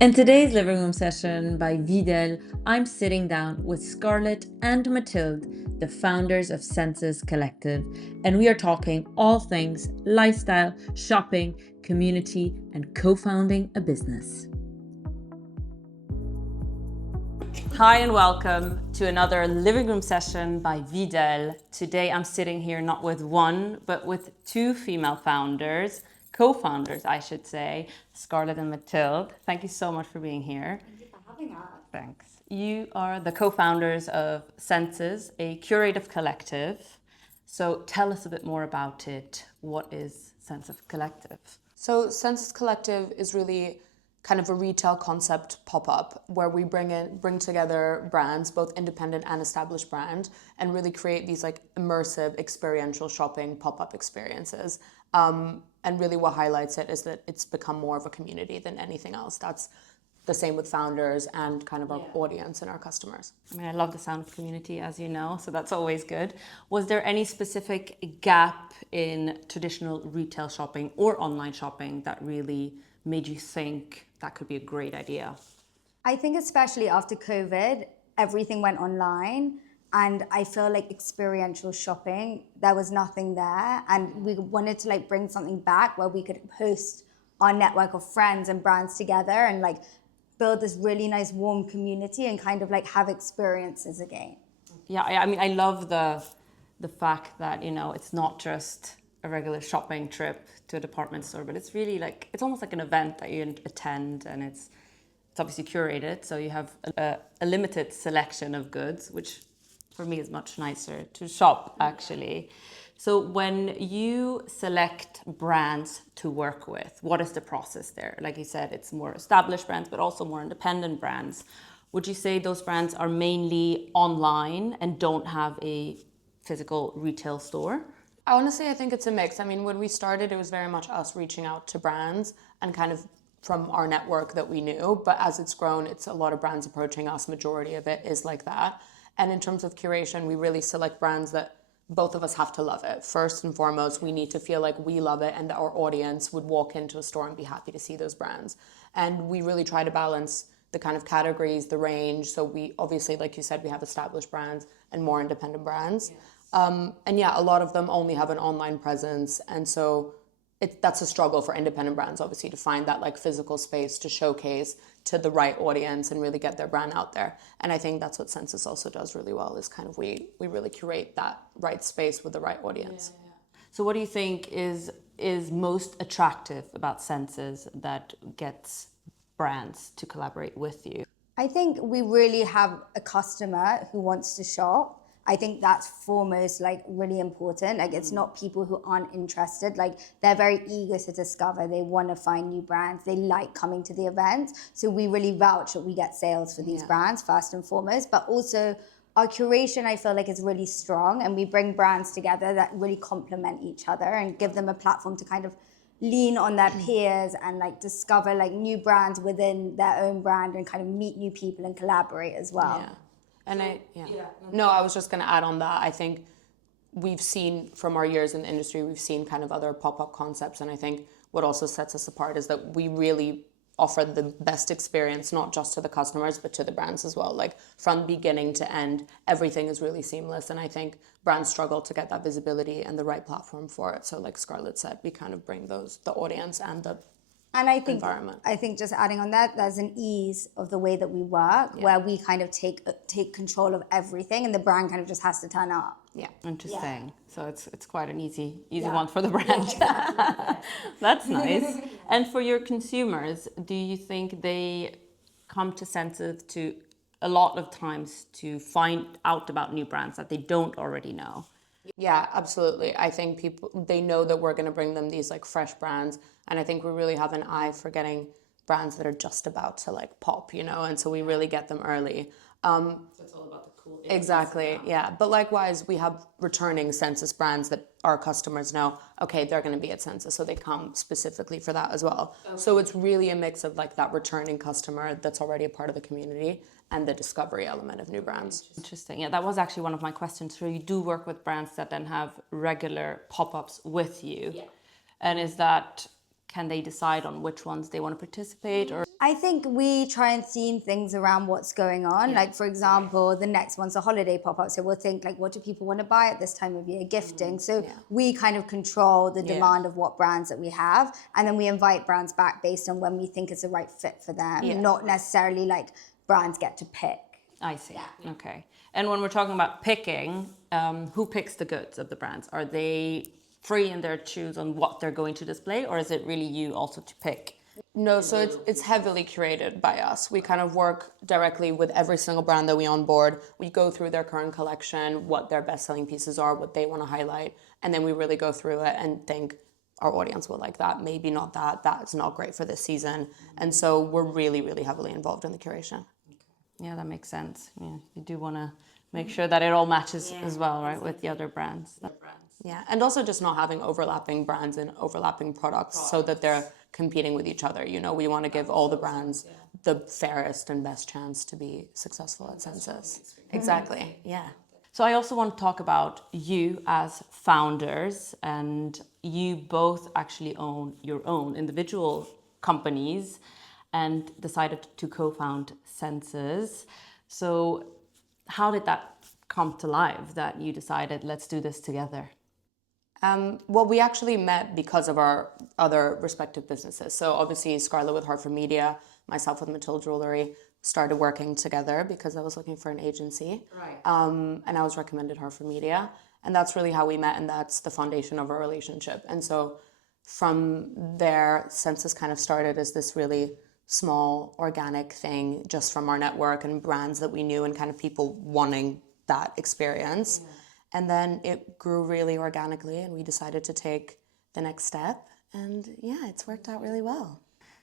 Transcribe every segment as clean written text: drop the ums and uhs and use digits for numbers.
In today's living room session by Vidal, I'm sitting down with Scarlett and Matilde, the founders of Sensus Collective, and we are talking all things lifestyle, shopping, community, and co-founding a business. Hi and welcome to another living room session by Vidal. Today I'm sitting here not with one, but with two female founders, co-founders I should say, Scarlett and Matilde. Thank you so much for being here. Thank you for having us. Thanks. You are the co-founders of Sensus, a curated collective. So tell us a bit more about it. What is Sensus Collective? So Sensus Collective is really kind of a retail concept pop-up where we bring together brands, both independent and established brand, and really create these like immersive experiential shopping pop-up experiences. And really what highlights it is that it's become more of a community than anything else. That's the same with founders and kind of our audience and our customers. I mean, I love the sound of community, as you know, so that's always good. Was there any specific gap in traditional retail shopping or online shopping that really made you think that could be a great idea? I think especially after COVID, everything went online. And I feel like experiential shopping, there was nothing there. And we wanted to like bring something back where we could host our network of friends and brands together and like build this really nice warm community and kind of like have experiences again. Yeah, I mean, I love the fact that, you know, it's not just a regular shopping trip to a department store, but it's really like, it's almost like an event that you attend, and it's obviously curated. So you have a limited selection of goods, which for me is much nicer to shop actually. So when you select brands to work with, what is the process there? Like you said, it's more established brands, but also more independent brands. Would you say those brands are mainly online and don't have a physical retail store? Honestly, I think it's a mix. I mean, when we started, it was very much us reaching out to brands and kind of from our network that we knew. But as it's grown, it's a lot of brands approaching us. Majority of it is like that. And in terms of curation, we really select brands that both of us have to love it. First and foremost, we need to feel like we love it and that our audience would walk into a store and be happy to see those brands. And we really try to balance the kind of categories, the range. So we obviously, like you said, we have established brands and more independent brands. Yes. And yeah, a lot of them only have an online presence. And so that's a struggle for independent brands, obviously, to find that like physical space to showcase to the right audience and really get their brand out there. And I think that's what Sensus also does really well, is kind of we really curate that right space with the right audience. Yeah. So what do you think is most attractive about Sensus that gets brands to collaborate with you? I think we really have a customer who wants to shop. I think that's foremost like really important. Like it's not people who aren't interested. Like they're very eager to discover. They want to find new brands. They like coming to the events. So we really vouch that we get sales for these brands first and foremost. But also our curation, I feel like, is really strong, and we bring brands together that really complement each other and give them a platform to kind of lean on their peers and like discover like new brands within their own brand and kind of meet new people and collaborate as well. Yeah. And I was just going to add on that. I think we've seen from our years in the industry, we've seen kind of other pop-up concepts. And I think what also sets us apart is that we really offer the best experience, not just to the customers, but to the brands as well. Like from beginning to end, everything is really seamless. And I think brands struggle to get that visibility and the right platform for it. So like Scarlett said, we kind of bring the audience and the environment. I think just adding on that, there's an ease of the way that we work where we kind of take control of everything, and the brand kind of just has to turn up. Yeah. Interesting. Yeah. So it's quite an easy one for the brand. That's nice. And for your consumers, do you think they come to Sensus to a lot of times to find out about new brands that they don't already know? Yeah, absolutely. I think people, they know that we're going to bring them these like fresh brands. And I think we really have an eye for getting brands that are just about to like pop, you know, and so we really get them early. It's all about the cool. Exactly, yeah. But likewise, we have returning Sensus brands that our customers know, okay, they're going to be at Sensus, so they come specifically for that as well. Okay. So it's really a mix of like that returning customer that's already a part of the community and the discovery element of new brands. Interesting. Yeah, that was actually one of my questions. So you do work with brands that then have regular pop-ups with you. Yeah. And is that can they decide on which ones they want to participate? Or I think we try and theme things around what's going on. Like, for example, the next one's a holiday pop-up. So we'll think, like, what do people want to buy at this time of year? Gifting. So we kind of control the demand of what brands that we have. And then we invite brands back based on when we think it's the right fit for them. Not necessarily like brands get to pick. I see. Yeah. Okay. And when we're talking about picking, who picks the goods of the brands? Are they free in their choose on what they're going to display, or is it really you also to pick? No, so it's heavily curated by us. We kind of work directly with every single brand that we onboard. We go through their current collection, what their best-selling pieces are, what they want to highlight, and then we really go through it and think our audience will like that, maybe not that, that's not great for this season. And so we're really, really heavily involved in the curation. Yeah, that makes sense. Yeah, you do want to make sure that it all matches as well, right, with the other brands. Yeah, and also just not having overlapping brands and overlapping products so that they're competing with each other. You know, we want to give all the brands the fairest and best chance to be successful at Sensus. Exactly, yeah. So I also want to talk about you as founders, and you both actually own your own individual companies and decided to co-found Sensus. So how did that come to life, that you decided, let's do this together? Well, we actually met because of our other respective businesses. So obviously Scarlett with Hartford Media, myself with Matilde Jewelry, started working together because I was looking for an agency. Right. And I was recommended Hartford Media. And that's really how we met, and that's the foundation of our relationship. And so from there, Sensus kind of started as this really small, organic thing just from our network and brands that we knew and kind of people wanting that experience. Yeah. And then it grew really organically, and we decided to take the next step. And yeah, it's worked out really well.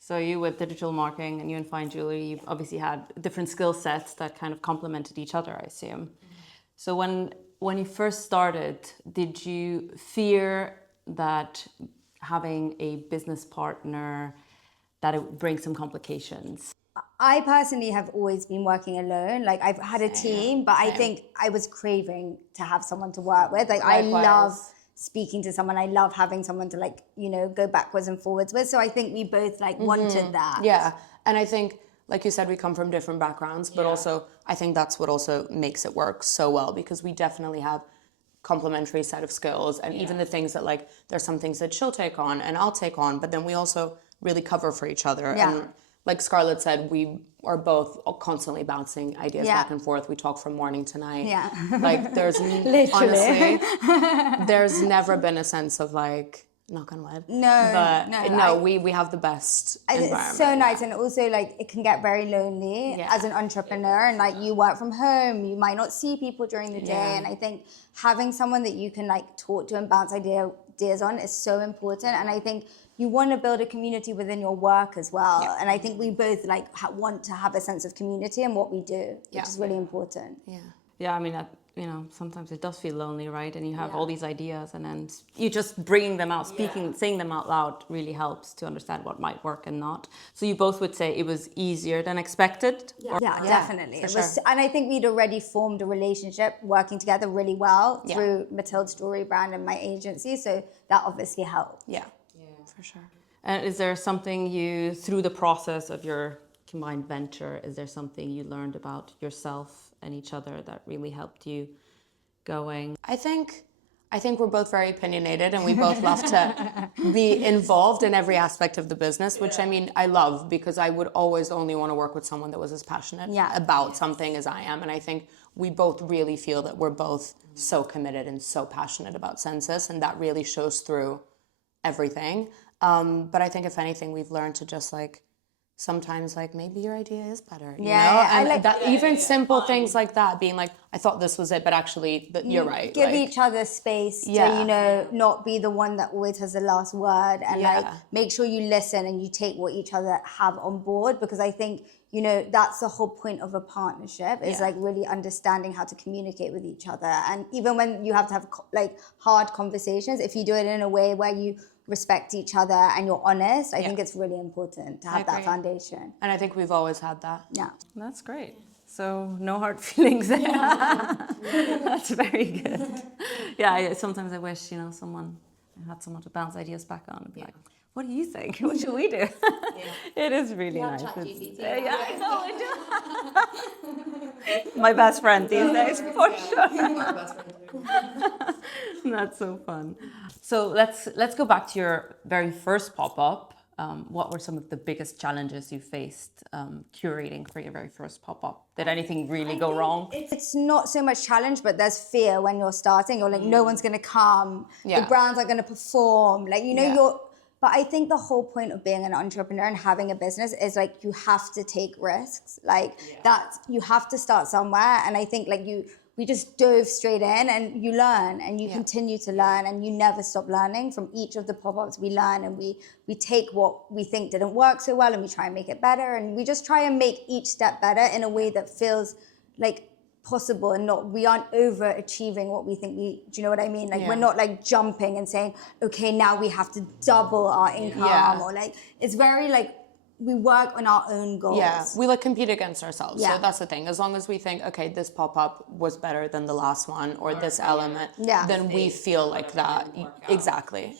So you with digital marketing and you in fine jewelry, you've obviously had different skill sets that kind of complemented each other, I assume. Mm-hmm. So when you first started, did you fear that having a business partner, that it would bring some complications? I personally have always been working alone. Like, I've had a team, but I think I was craving to have someone to work with. Like, I love speaking to someone. I love having someone to, like, you know, go backwards and forwards with. So I think we both like wanted that. Yeah. And I think, like you said, we come from different backgrounds, but also I think that's what also makes it work so well, because we definitely have complementary set of skills, and even the things that, like, there's some things that she'll take on and I'll take on, but then we also really cover for each other. And like Scarlett said, we are both constantly bouncing ideas back and forth. We talk from morning to night. Yeah. Like, there's honestly, there's never been a sense of, like, knock on wood. We have the best environment. It's so nice, and also, like, it can get very lonely as an entrepreneur, and like, you work from home, you might not see people during the day, and I think having someone that you can, like, talk to and bounce ideas on is so important. And I think you want to build a community within your work as well. Yeah. And I think we both, like, want to have a sense of community in what we do, which is really important. Yeah. Yeah, I mean, you know, sometimes it does feel lonely, right? And you have all these ideas, and then you just bringing them out, saying them out loud really helps to understand what might work and not. So you both would say it was easier than expected? Yeah, definitely. It was, and I think we'd already formed a relationship working together really well through Matilde's jewelry brand and my agency. So that obviously helped. Yeah, for sure. And is there something you, through the process of your combined venture, is there something you learned about yourself and each other that really helped you going? I think we're both very opinionated, and we both love to be involved in every aspect of the business, which I mean, I love, because I would always only want to work with someone that was as passionate about something as I am. And I think we both really feel that we're both so committed and so passionate about Sensus, and that really shows through everything. But I think if anything, we've learned to just, like, sometimes, like, maybe your idea is better, you know? And like that, even simple things like that, being like, I thought this was it, but actually you're right. Give each other space to, you know, not be the one that always has the last word, and like, make sure you listen and you take what each other have on board, because I think, you know, that's the whole point of a partnership, is like really understanding how to communicate with each other. And even when you have to have, like, hard conversations, if you do it in a way where you respect each other and you're honest, I think it's really important to have that foundation. And I think we've always had that. Yeah. That's great. So no hard feelings. That's very good. Yeah, sometimes I wish, you know, someone had someone to bounce ideas back on and be like, what do you think? What should we do? It is really nice. Yeah, I know. My best friend these days, for sure. That's so fun. So let's go back to your very first pop-up. What were some of the biggest challenges you faced curating for your very first pop-up? Did anything really go wrong? It's not so much challenge, but there's fear when you're starting. You're like, no one's going to come. Yeah. The brands are going to perform. Like, you know, Yeah. but I think the whole point of being an entrepreneur and having a business is like, you have to take risks. Like you have to start somewhere. And I think like we just dove straight in, and you learn and you continue to learn, and you never stop learning. From each of the pop-ups we learn, and we take what we think didn't work so well and we try and make it better, and we just try and make each step better in a way that feels like possible, and we aren't overachieving what we think do you know what I mean? Like we're not like jumping and saying, okay, now we have to double our income, or like it's very like we work on our own goals. Yeah, we like compete against ourselves. So that's the thing. As long as we think, okay, this pop-up was better than the last one, or this element, then we feel like that. Exactly.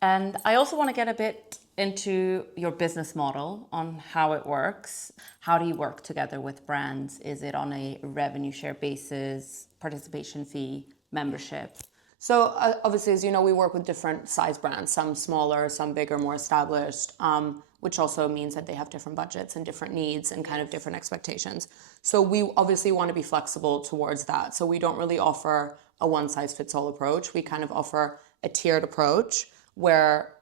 And I also want to get a bit into your business model, on how it works. How do you work together with brands? Is it on a revenue share basis, participation fee, membership? So obviously, as you know, we work with different size brands, some smaller, some bigger, more established, which also means that they have different budgets and different needs and kind of different expectations. So we obviously want to be flexible towards that. So we don't really offer a one-size-fits-all approach. We kind of offer a tiered approach where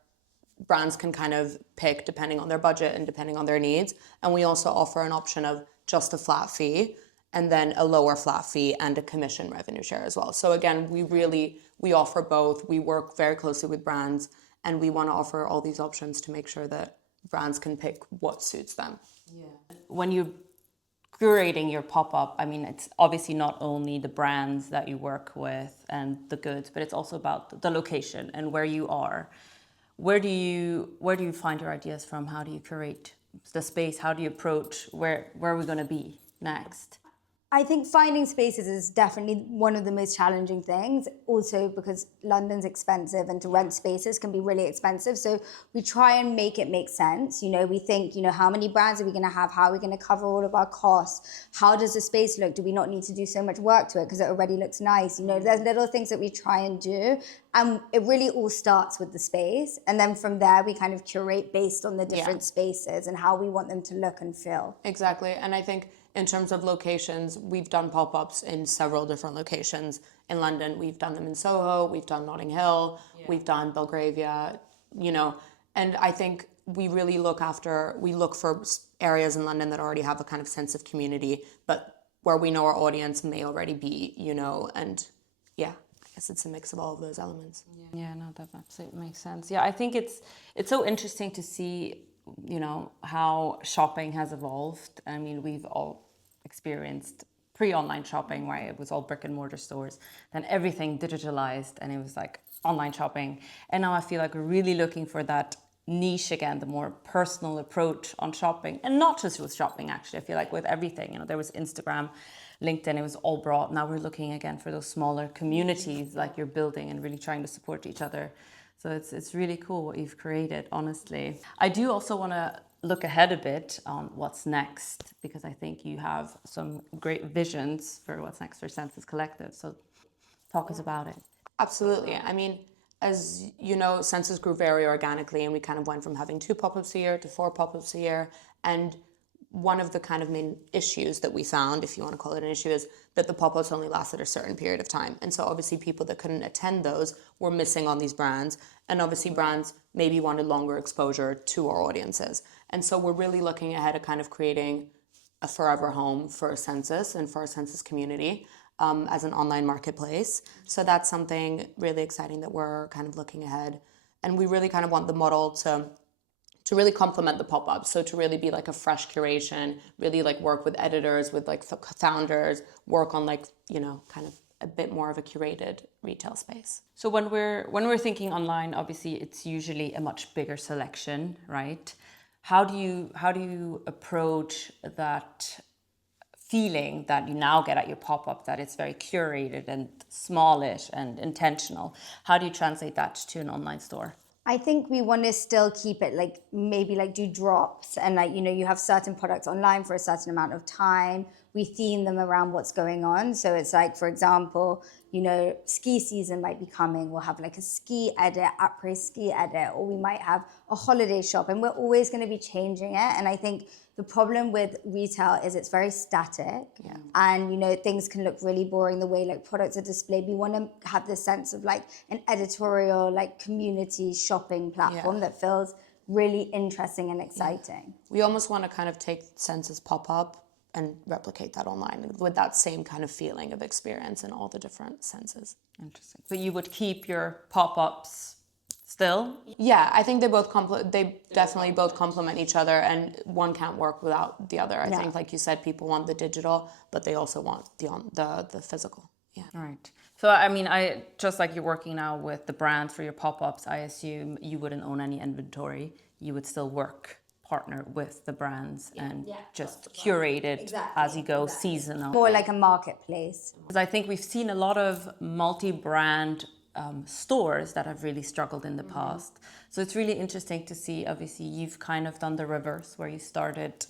brands can kind of pick depending on their budget and depending on their needs. And we also offer an option of just a flat fee, and then a lower flat fee and a commission revenue share as well. So again, we offer both. We work very closely with brands, and we want to offer all these options to make sure that brands can pick what suits them. When you're curating your pop-up, I mean, it's obviously not only the brands that you work with and the goods, but it's also about the location and where you are. Where do you find your ideas from? How do you curate the space? How do you approach where are we going to be next? I think finding spaces is definitely one of the most challenging things, also because London's expensive and to rent spaces can be really expensive. So we try and make it make sense. You know, we think, you know, how many brands are we going to have? How are we going to cover all of our costs? How does the space look? Do we not need to do so much work to it because it already looks nice? You know, there's little things that we try and do. And it really all starts with the space. And then from there, we kind of curate based on the different spaces and how we want them to look and feel. Exactly. And I think in terms of locations, we've done pop-ups in several different locations. In London, we've done them in Soho, we've done Notting Hill, we've done Belgravia, you know, and I think we really look for areas in London that already have a kind of sense of community, but where we know our audience may already be, you know, and I guess it's a mix of all of those elements. Yeah, no, that absolutely makes sense. Yeah, I think it's so interesting to see, you know, how shopping has evolved. I mean, we've all experienced pre-online shopping where it was all brick and mortar stores, then everything digitalized and it was like online shopping. And now I feel like we're really looking for that niche again, the more personal approach on shopping, and not just with shopping actually. I feel like with everything, you know, there was Instagram, LinkedIn, it was all broad. Now we're looking again for those smaller communities like you're building and really trying to support each other. So it's really cool what you've created, honestly. I do also want to look ahead a bit on what's next, because I think you have some great visions for what's next for Sensus Collective. So talk us about it. Absolutely. I mean, as you know, Sensus grew very organically, and we kind of went from having 2 pop-ups a year to 4 pop-ups a year. And one of the kind of main issues that we found, if you want to call it an issue, is that the pop-ups only lasted a certain period of time. And so obviously people that couldn't attend those were missing on these brands. And obviously brands maybe wanted longer exposure to our audiences. And so we're really looking ahead at kind of creating a forever home for Sensus and for our Sensus community as an online marketplace. So that's something really exciting that we're kind of looking ahead. And we really kind of want the model to really complement the pop-ups. So to really be like a fresh curation, really like work with editors, with like founders, work on like, you know, kind of a bit more of a curated retail space. So when we're thinking online, obviously it's usually a much bigger selection, right? How do you approach that feeling that you now get at your pop-up, that it's very curated and smallish and intentional? How do you translate that to an online store? I think we want to still keep it like maybe like do drops and like, you know, you have certain products online for a certain amount of time. We theme them around what's going on. So it's like, for example, you know, ski season might be coming. We'll have like a ski edit, après ski edit, or we might have a holiday shop, and we're always going to be changing it. And I think the problem with retail is it's very static, and you know, things can look really boring the way like products are displayed. We want to have this sense of like an editorial, like community shopping platform that feels really interesting and exciting. We almost want to kind of take Sensus pop-up and replicate that online with that same kind of feeling of experience in all the different senses. Interesting. But you would keep your pop-ups still? Yeah, I think they definitely both complement each other, and one can't work without the other. I think, like you said, people want the digital, but they also want the physical. Yeah. All right. So, I mean, just like you're working now with the brands for your pop-ups, I assume you wouldn't own any inventory. You would still partner with the brands and just curate it as you go, seasonal. More like a marketplace. Because I think we've seen a lot of multi-brand stores that have really struggled in the past. So it's really interesting to see, obviously, you've kind of done the reverse where you started,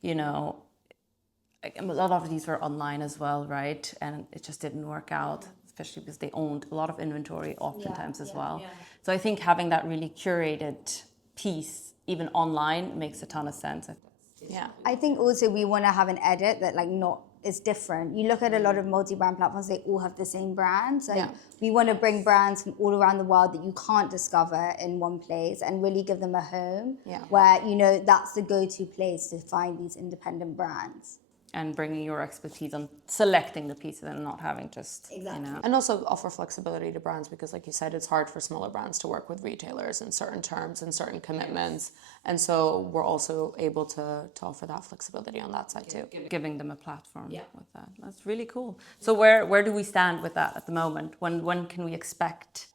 you know, a lot of these were online as well, right? And it just didn't work out, especially because they owned a lot of inventory oftentimes as well. Yeah. So I think having that really curated piece, even online, makes a ton of sense. Yeah. I think also we want to have an edit that like is different. You look at a lot of multi-brand platforms, they all have the same brands. Like we want to bring brands from all around the world that you can't discover in one place and really give them a home where, you know, that's the go-to place to find these independent brands. And bringing your expertise on selecting the pieces and not having just, you know. And also offer flexibility to brands because, like you said, it's hard for smaller brands to work with retailers in certain terms and certain commitments. And so we're also able to offer that flexibility on that side too. Giving them a platform with that. That's really cool. So where do we stand with that at the moment? When can we expect?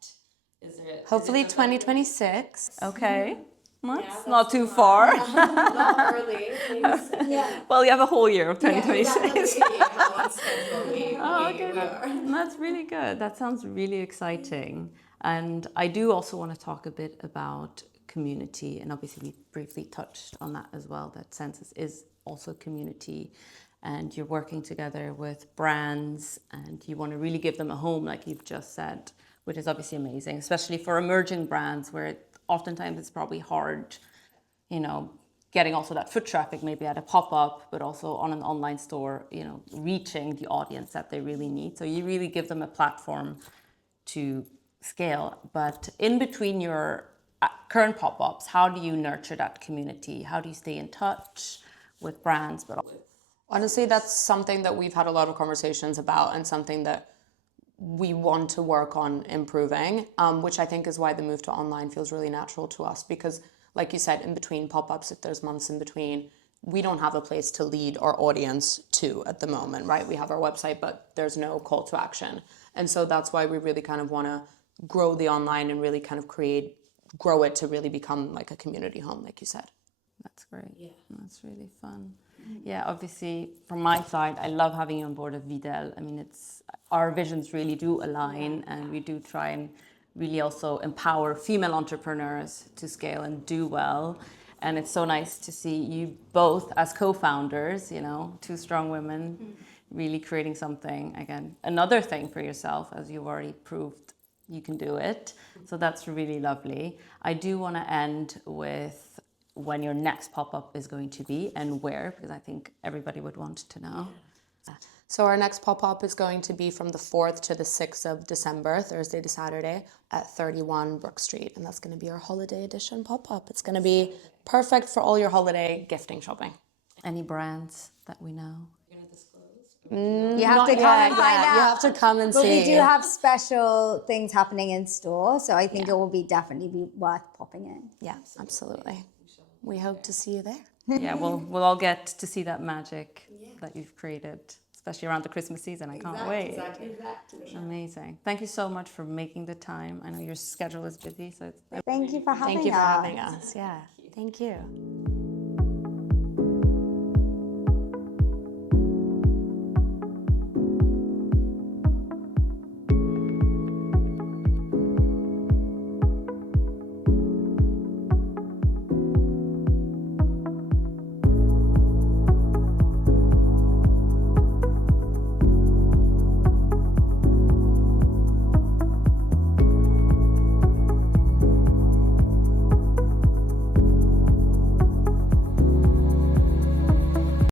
Hopefully 2026. Okay. That's not too far. Not early. Well, you have a whole year of 2026. Oh, okay. That's really good. That sounds really exciting. And I do also want to talk a bit about community. And obviously, we briefly touched on that as well, that Sensus is also community. And you're working together with brands and you want to really give them a home, like you've just said, which is obviously amazing, especially for emerging brands where oftentimes it's probably hard, you know, getting also that foot traffic maybe at a pop-up, but also on an online store, you know, reaching the audience that they really need. So you really give them a platform to scale. But in between your current pop-ups, how do you nurture that community? How do you stay in touch with brands? But honestly, that's something that we've had a lot of conversations about and something that we want to work on improving, which I think is why the move to online feels really natural to us because, like you said, in between pop-ups, if there's months in between, we don't have a place to lead our audience to at the moment, right? We have our website, but there's no call to action. And so that's why we really kind of want to grow the online and really kind of grow it to really become like a community home, like you said. That's great. Yeah. That's really fun. Yeah, obviously, from my side, I love having you on board at Videl. I mean, our visions really do align, and we do try and really also empower female entrepreneurs to scale and do well. And it's so nice to see you both as co-founders, you know, two strong women, really creating something, again, another thing for yourself, as you've already proved you can do it. So that's really lovely. I do want to end with when your next pop-up is going to be and where, because I think everybody would want to know. So our next pop-up is going to be from the 4th to the 6th of December, Thursday to Saturday, at 31 Brook Street. And that's going to be our holiday edition pop-up. It's going to be perfect for all your holiday gifting shopping. Any brands that we know? You have to come and find out. You have to come and see. But we do have special things happening in store, so I think it will definitely be worth popping in. Yeah, absolutely. We hope to see you there. Yeah, we'll all get to see that magic that you've created, especially around the Christmas season. I can't wait. Exactly. Amazing. Thank you so much for making the time. I know your schedule is busy, so Thank you for having us. Thank you for having us. Yeah, thank you.